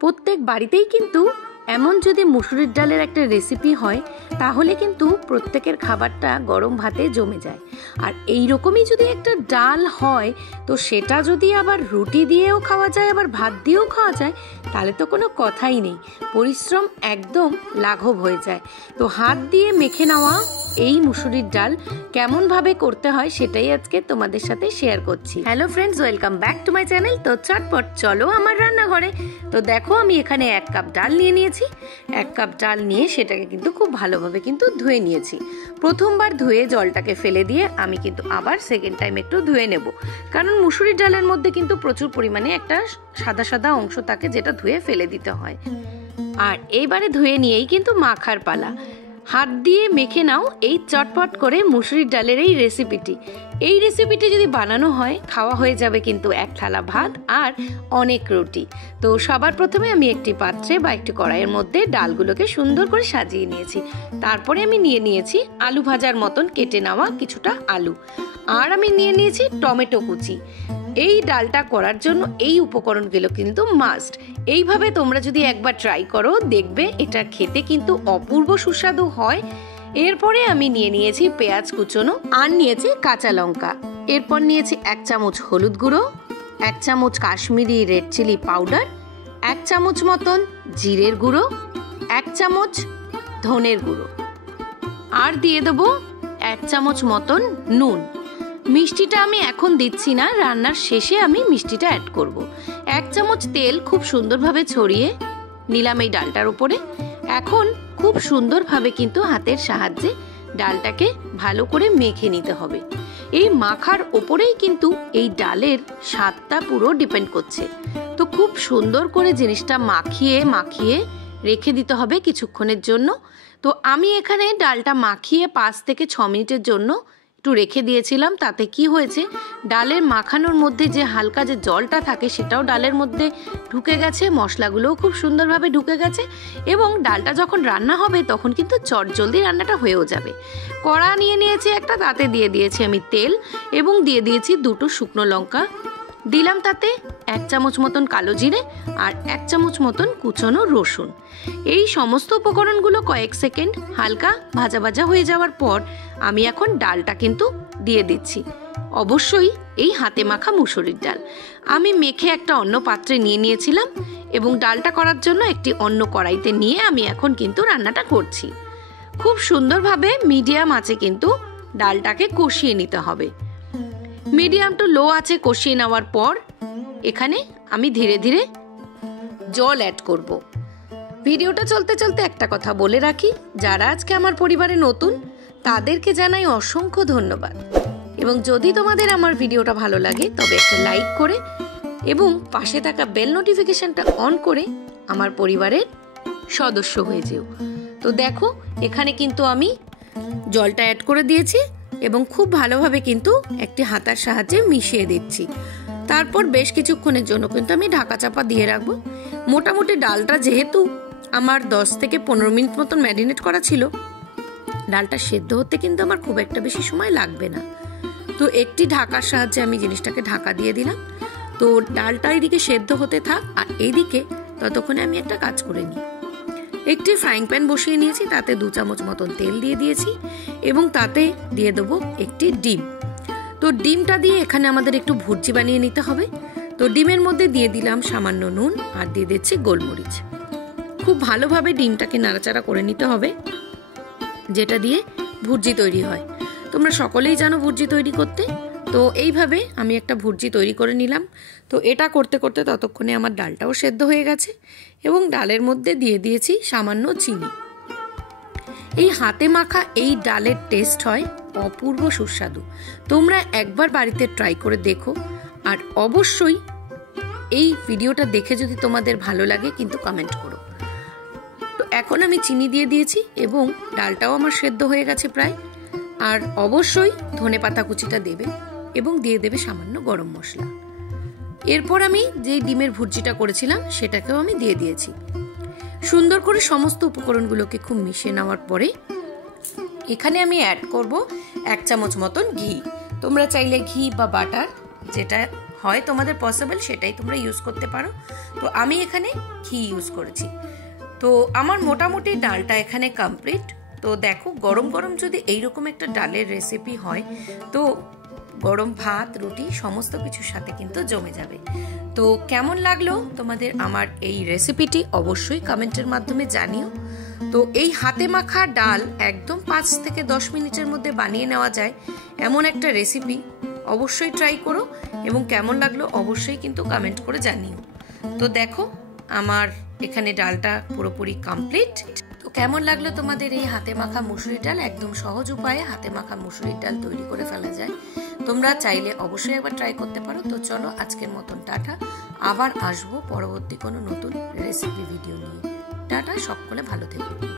প্রত্যেক বাড়িতেই কিন্তু এমন যদি মুসুরির ডালের একটা রেসিপি হয় তাহলে কিন্তু প্রত্যেকের খাবারটা গরম ভাতে জমে যায়। আর এই রকমই যদি একটা ডাল হয় তো সেটা যদি আবার রুটি দিয়েও খাওয়া যায় আবার ভাত দিয়েও খাওয়া যায় তাহলে তো কোনো কথাই নেই, পরিশ্রম একদম লাঘব হয়ে যায়। তো হাত দিয়ে মেখে নেওয়া এই মুসুরির ডাল কেমন ভাবে করতে হয় সেটাই আজকে তোমাদের সাথে শেয়ার করছি। Hello friends, welcome back to my channel. তো চটপট চলো আমার রান্নাঘরে। তো দেখো আমি এখানে 1 কাপ ডাল নিয়ে নিয়েছি। 1 কাপ ডাল নিয়ে সেটাকে কিন্তু খুব ভালোভাবে কিন্তু ধুয়ে নিয়েছি। প্রথমবার ধুয়ে জলটাকে ফেলে দিয়ে আমি কিন্তু আবার সেকেন্ড টাইম একটু ধুয়ে নেব, কারণ মুসুরির ডালের মধ্যে কিন্তু প্রচুর পরিমাণে একটা সাদা সাদা অংশ থাকে যেটা ধুয়ে ফেলে দিতে হয়। আর এইবারে ধুয়ে নিয়েই কিন্তু মাখার পালা। হাত দিয়ে মেখে নাও এই চটপট করে মুসুরির ডালের এই রেসিপিটি। এই রেসিপিটি যদি বানানো হয় খাওয়া হয়ে যাবে কিন্তু 1 থালা ভাত আর অনেক রুটি। তো সবার প্রথমে আমি একটি পাত্রে বা একটি কড়াইয়ের মধ্যে ডালগুলোকে সুন্দর করে সাজিয়ে নিয়েছি। তারপরে আমি নিয়ে নিয়েছি আলু ভাজার মতন কেটে নেওয়া কিছুটা আলু, আর আমি নিয়ে নিয়েছি টমেটো কুচি। এই ডালটা করার জন্য এই উপকরণগুলো কিন্তু মাস্ট। এইভাবে তোমরা যদি একবার ট্রাই করো দেখবে এটা খেতে কিন্তু অপূর্ব সুস্বাদু হয়। এরপরে আমি নিয়ে নিয়েছি পেঁয়াজ কুচোনো আর নিয়েছি কাঁচা লঙ্কা। এরপর নিয়েছি 1 চামচ হলুদ গুঁড়ো, 1 চামচ কাশ্মীরি রেড চিলি পাউডার, 1 চামচ মতন জিরের গুঁড়ো, 1 চামচ ধনের গুঁড়ো, আর দিয়ে দেবো 1 চামচ মতন নুন। মিষ্টিটা আমি এখন দিচ্ছি না, রান্নার শেষে আমি মিষ্টিটা অ্যাড করব। 1 চামচ তেল খুব সুন্দরভাবে ছড়িয়ে নিলাম এই ডালটার উপরে। এখন খুব সুন্দরভাবে কিন্তু হাতের সাহায্যে ডালটাকে ভালো করে মেখে নিতে হবে। এই মাখার ওপরেই কিন্তু এই ডালের স্বাদটা পুরো ডিপেন্ড করছে। তো খুব সুন্দর করে জিনিসটা মাখিয়ে মাখিয়ে রেখে দিতে হবে কিছুক্ষণের জন্য। তো আমি এখানে ডালটা মাখিয়ে 5 থেকে 6 মিনিটের জন্য একটু রেখে দিয়েছিলাম। তাতে কি হয়েছে, ডালের মাখানোর মধ্যে যে হালকা যে জলটা থাকে সেটাও ডালের মধ্যে ঢুকে গেছে, মশলাগুলোও খুব সুন্দরভাবে ঢুকে গেছে এবং ডালটা যখন রান্না হবে তখন কিন্তু চটজলদি রান্নাটা হয়েও যাবে। কড়া নিয়ে নিয়েছি একটা, তাতে দিয়ে দিয়েছি আমি তেল এবং দিয়ে দিয়েছি 2টো শুকনো লঙ্কা। দিলাম তাতে 1 চামচ মতন কালো জিরে আর 1 চামচ মতন কুচনো রসুন। এই সমস্ত উপকরণগুলো কয়েক সেকেন্ড হালকা ভাজা ভাজা হয়ে যাওয়ার পর আমি এখন ডালটা কিন্তু দিয়ে দিচ্ছি। অবশ্যই এই হাতে মাখা মুসুরির ডাল আমি মেখে একটা অন্য পাত্রে নিয়ে নিয়েছিলাম এবং ডালটা করার জন্য একটি অন্য কড়াইতে নিয়ে আমি এখন কিন্তু রান্নাটা করছি। খুব সুন্দরভাবে মিডিয়াম আঁচে কিন্তু ডালটাকে কষিয়ে নিতে হবে। মিডিয়াম টু লো আঁচে কষিয়ে নেওয়ার পর এখানে আমি ধীরে ধীরে জল অ্যাড করব। ভিডিওটা চলতে চলতে একটা কথা বলে রাখি, যারা আজকে আমার পরিবারে নতুন তাদেরকে জানাই অসংখ্য ধন্যবাদ। এবং যদি তোমাদের আমার ভিডিওটা ভালো লাগে তবে একটা লাইক করে এবং পাশে থাকা বেল নোটিফিকেশনটা অন করে আমার পরিবারের সদস্য হয়ে যেও। তো দেখো এখানে কিন্তু আমি জলটা অ্যাড করে দিয়েছি এবং খুব ভালোভাবে কিন্তু একটি হাতার সাহায্যে মিশিয়ে দিচ্ছি। তারপর বেশ কিছুক্ষণের জন্য কিন্তু আমি ঢাকা চাপা দিয়ে রাখবো। মোটামুটি ডালটা যেহেতু আমার 10 থেকে 15 মিনিট মতন ম্যারিনেট করা ছিল, ডালটা সেদ্ধ হতে কিন্তু আমার খুব একটা বেশি সময় লাগবে না। তো একটি ঢাকার সাহায্যে আমি জিনিসটাকে ঢাকা দিয়ে দিলাম। তো ডালটা এইদিকে সেদ্ধ হতে থাক আর এইদিকে ততক্ষণে আমি একটা কাজ করে নিই। একটি ফ্রাইং প্যান বসিয়ে নিয়েছি, তাতে 2 চামচ মতন তেল দিয়ে দিয়েছি এবং তাতে দিয়ে দেবো একটি ডিম। তো ডিমটা দিয়ে এখানে আমাদের একটু ভুর্জি বানিয়ে নিতে হবে। তো ডিমের মধ্যে দিয়ে দিলাম সামান্য নুন আর দিয়ে দিচ্ছি গোলমরিচ। খুব ভালোভাবে ডিমটাকে নাড়াচাড়া করে নিতে হবে, যেটা দিয়ে ভুর্জি তৈরি হয়। তোমরা সকলেই জানো ভুর্জি তৈরি করতে। তো এইভাবে আমি একটা ভুর্জি তৈরি করে নিলাম। তো এটা করতে করতে ততক্ষণে আমার ডালটাও সেদ্ধ হয়ে গেছে এবং ডালের মধ্যে দিয়ে দিয়েছি সামান্য চিনি। এই হাতে মাখা এই ডালের টেস্ট হয় অপূর্ব সুস্বাদু। তোমরা একবার বাড়িতে ট্রাই করে দেখো আর অবশ্যই এই ভিডিওটা দেখে যদি তোমাদের ভালো লাগে কিন্তু কমেন্ট করো। তো এখন আমি চিনি দিয়ে দিয়েছি এবং ডালটাও আমার সেদ্ধ হয়ে গেছে প্রায়। আর অবশ্যই ধনেপাতা কুচিটা দেবে এবং দিয়ে দেবে সামান্য গরম মশলা। এরপর আমি যে ডিমের ভুর্জিটা করেছিলাম সেটাকেও আমি দিয়ে দিয়েছি। সুন্দর করে সমস্ত উপকরণগুলোকে খুব মিশিয়ে নেওয়ার পরে এখানে আমি অ্যাড করব 1 চামচ মতন ঘি। তোমরা চাইলে ঘি বা বাটার যেটা হয় তোমাদের পসিবল সেটাই তোমরা ইউজ করতে পারো। তো আমি এখানে ঘি ইউজ করেছি। তো আমার মোটামুটি ডালটা এখানে কমপ্লিট। তো দেখো গরম গরম যদি এইরকম একটা ডালের রেসিপি হয় তো গরম ভাত রুটি সমস্ত কিছুর সাথে কিন্তু জমে যাবে। তো কেমন লাগলো তোমাদের আমার এই রেসিপিটি অবশ্যই কমেন্টের মাধ্যমে জানিও। তো এই হাতে মাখা ডাল একদম 5 থেকে 10 মিনিটের মধ্যে বানিয়ে নেওয়া যায় এমন একটা রেসিপি, অবশ্যই ট্রাই করো এবং কেমন লাগলো অবশ্যই কিন্তু কমেন্ট করে জানিও। তো দেখো আমার এখানে ডালটা পুরোপুরি কমপ্লিট। তো কেমন লাগলো তোমাদের এই হাতে মাখা মুসুরির ডাল? একদম সহজ উপায়ে হাতে মাখা মুসুরির ডাল তৈরি করে ফেলা যায়। তোমরা চাইলে অবশ্যই একবার ট্রাই করতে পারো। তো চলো আজকের মতন টাটা, আবার আসবো পরবর্তী কোনো নতুন রেসিপি ভিডিও নিয়ে। টাটা, সকলে ভালো থেকো।